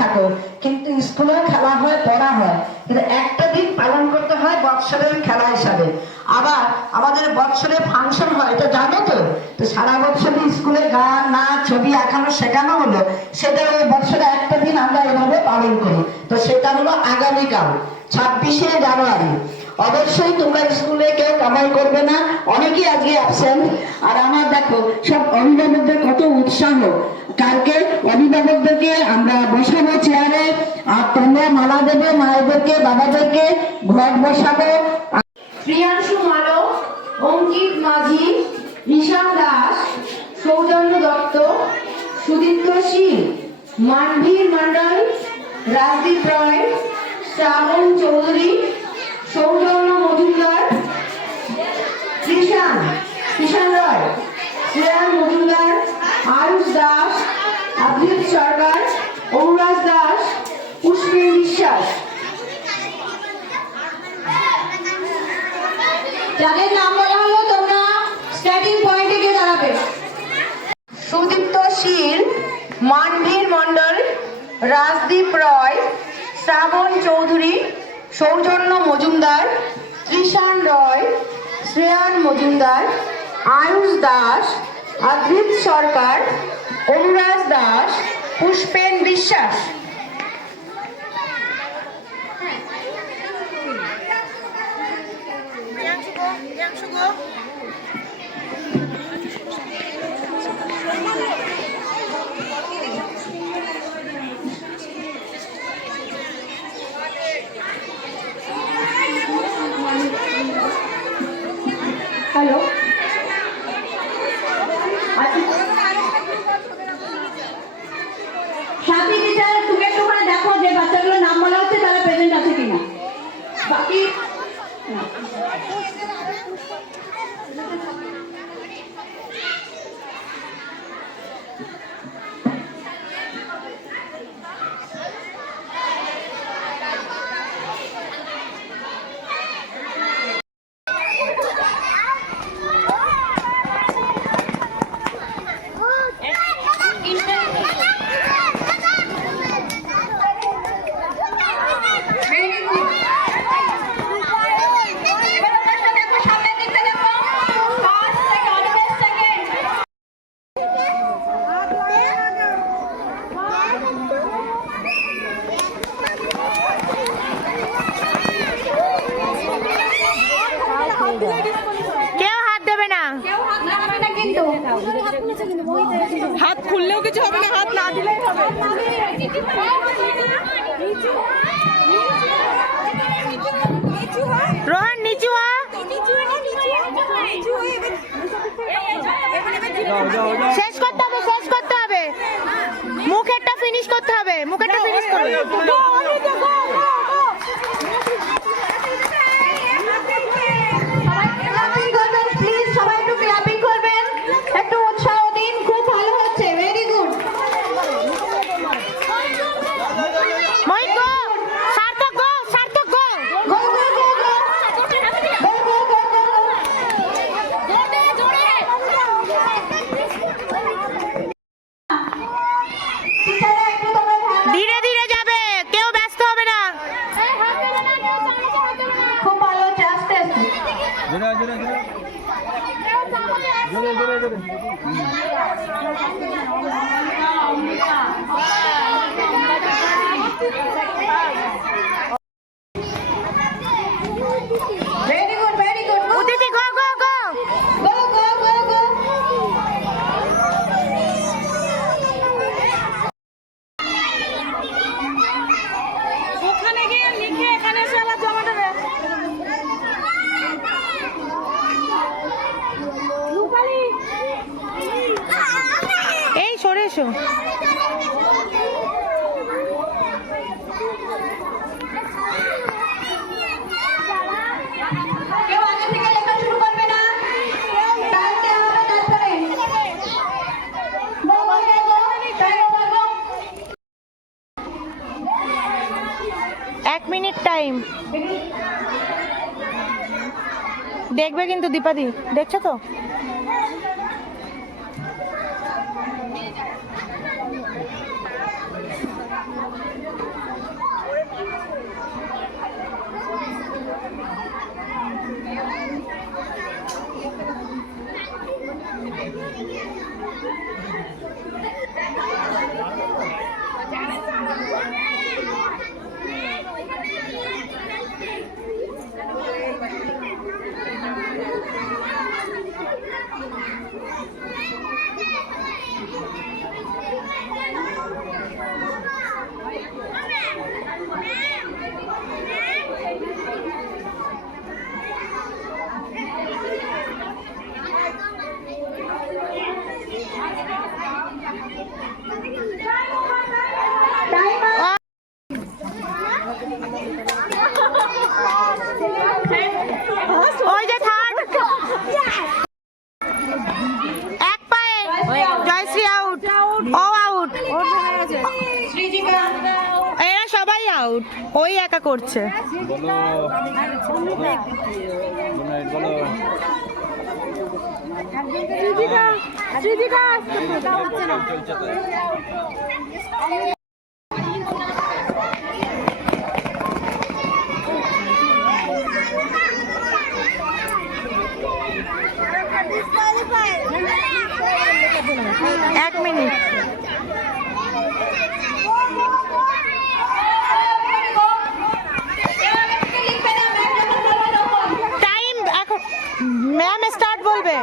থাকো, কিন্তু স্কুলে খেলা হয়, পড়া হয়, কিন্তু একটা দিন পালন করতে হয় বৎসরের খেলা হিসাবে। আবার আমাদের বৎসরে ফাংশন হয়, এটা জানো তো? তো সারা বৎসরে স্কুলে গান, নাচ, ছবি আঁকানো শেখানো হলো, সেটা ওই বৎসরে একটা দিন আমরা এভাবে পালন করি। তো সেটা হলো আগামীকাল 26শে জানুয়ারি। অবশ্যই তোমরা স্কুলে কেউ কামাই করবে না, অনেকেই আজকে অ্যাবসেন্ট। আর আমার দেখো সব অভিভাবকদের কত উৎসাহ। কালকে অভিভাবকদেরকে আমরা বসাবো চেয়ারে, আর তোমরা মালা দেবে মায়েদেরকে, বাবাদেরকে, ঘট বসাবো। প্রিয়াংশু মালক, অঙ্কিত মাঝি, ঈশান দাস, সৌজন্য দত্ত, সুদীপ্ত শীল, মানভীর মন্ডল, রাজদীপ রয়, শ্রাবণ চৌধুরী, সৌজন্য মজুমদার, কৃষাণ রয়, শ্রেয়ান মজুমদার, আয়ুষ দাস, আবৃত সরকার, অনুরাজ দাস, পুষ্পিন বিশ্বাস। যাদের নাম বলা হলো তোমরা স্টার্টিং পয়েন্টে গিয়ে দাঁড়াবে। সুদীপ্ত শীল, মানভীর মন্ডল, রাজদীপ রয়, শ্রাবণ চৌধুরী, সৌজন্য মজুমদার, কৃষাণ রয়, শ্রেয়ান মজুমদার, আয়ুষ দাস, আবৃত সরকার, অনুরাজ দাস, পুষ্পেন বিশ্বাস। হ্যালো, সাথী টিচার, তুমি একটু ওখানে দেখো যে বাচ্চাগুলোর নাম বলা হচ্ছে তারা প্রেজেন্ট আছে কিনা। বাকি হাত খুললেও কিছু হবে না, হাত না দিলেই হবে। রোহন নিচু হ, শেষ করতে হবে, শেষ করতে হবে, মুখেরটা ফিনিশ করতে হবে, মুখেরটা ফিনিশ করবে। ধীরে ধীরে যাবে, কেউ ব্যস্ত হবে না। খুব ভালো হচ্ছে, আস্তে আস্তে। Very good, very good. Uditi go go go go go go go. ওখানে গিয়ে লিখে এখানে এসে আবার জমা দেবে। এই সরে এসো। কেউ আগে থেকে লেখা শুরু করবে না, টাইমটা হবে তারপরে। গো গো গো গো, টাইম ওভার গো। 1 মিনিট টাইম দেখবে কিন্তু দীপাদি, দেখছো তো? ওই যে থার্ড, এক পায়ে জয়শ্রী আউট, ও আউট, এরা সবাই আউট, ওই একা করছে। এক মিনিট, টাইম এখন ম্যাম স্টার্ট বলবে।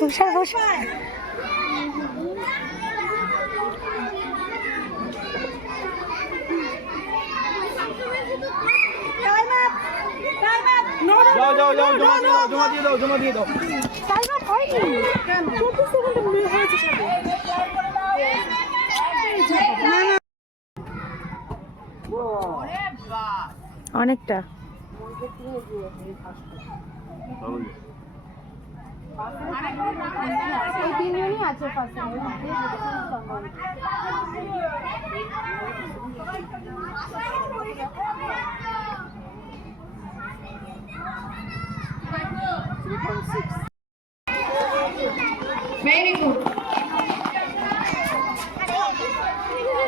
তুষার বসে যাও যাও যাও, জমা দিয়ে দাও, জমা দিয়ে দাও। অনেকটা। Very good.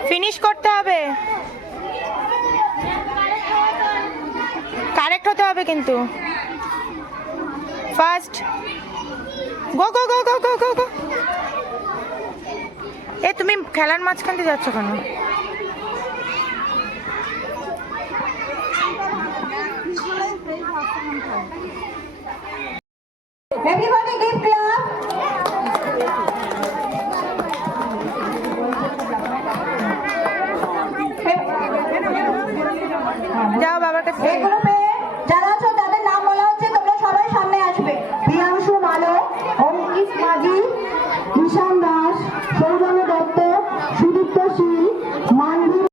ফিনিশ করতে হবে, কারেক্ট হতে হবে কিন্তু। ফার্স্ট গো go go go go go গো। এ তুমি খেলার মাঝখান দিয়ে যাচ্ছ কেন? Everybody give clap. যাও বাবার কাছে। এই গ্রুপে যারা আছো তাদের নাম বলা হচ্ছে, তোমরা সবাই সামনে আসবে। প্রিয়াংশু মালো, অঙ্কিত মাঝি, Ishan Das, Saujanya Dutta, Sudipta Sheel, Manvir.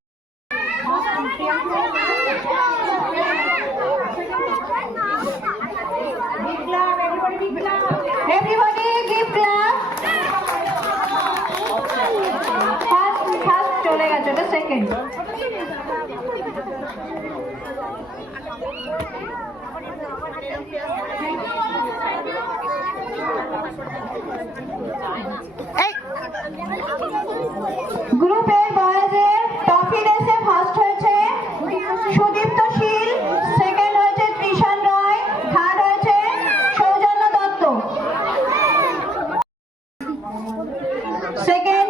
Everybody give clap. First চলে গেছে, এটা সেকেন্ড। এই গ্রুপের বয়েজের ট্রফি রেসে ফার্স্ট হয়েছে সুদীপ্ত শীল, সেকেন্ড হয়েছে ত্রিশান রয়, থার্ড হয়েছে সৌজন্য দত্ত। সেকেন্ড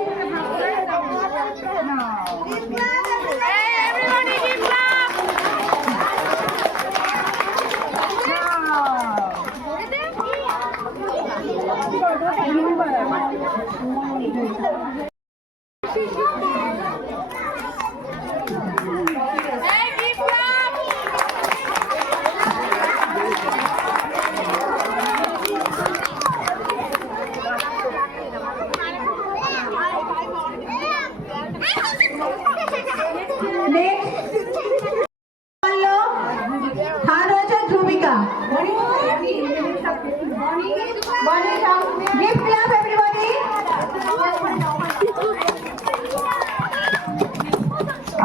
থার্ড হয়েছে ধ্রুবিকা। Give clap everybody.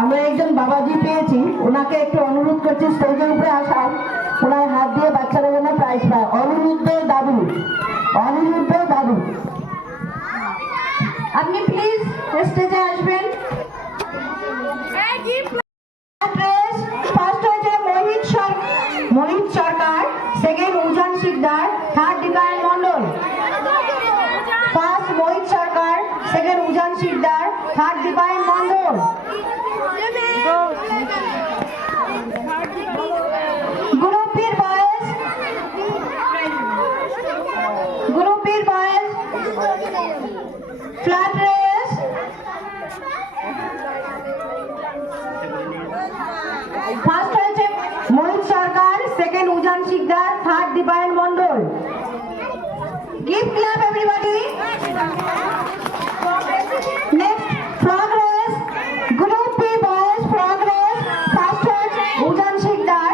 আমরা একজন বাবাজি পেয়েছি, ওনাকে একটু অনুরোধ করছি স্টেজের উপরে আসার, ওনার হাত দিয়ে বাচ্চারা যেন প্রাইজ পায়। অনিরুদ্ধ দাদু, অনিরুদ্ধ দাদু, আপনি প্লিজ স্টেজে আসবেন। ফার্স্ট হয়েছে মোহিত সরকার, সেকেন্ড উজান শিকদার, থার্ড দীপায়ন মন্ডল। ফার্স্ট মোহিত সরকার, সেকেন্ড উজান শিকদার, থার্ড দীপায়ন মন্ডল। গ্রুপের বয়েজ ফ্ল্যাট রেস, ফার্স্ট হয়েছে মোহিত সরকার, Big clap everybody. Next, progress. Group P boys, progress. First was Ujan Sikdar,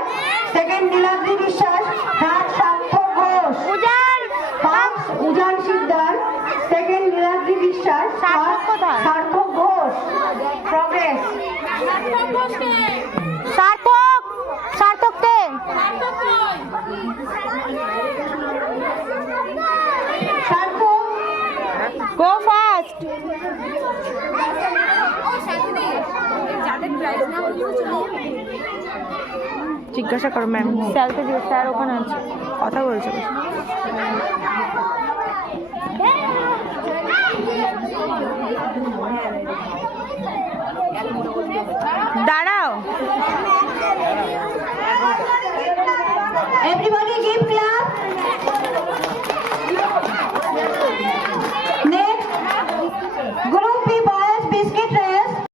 second Niladri বিশ্বাস, third Sarthak Ghosh. উজান First Ujan Sikdar, second Niladri বিশ্বাস, সার্থক third কোথায়? Sarthak Ghosh. Progress. সার্থক সার্থকতে Sarthak. গো fast জিজ্ঞাসা করো ma'am sir তো sir ওখানে আছে কথা বলছে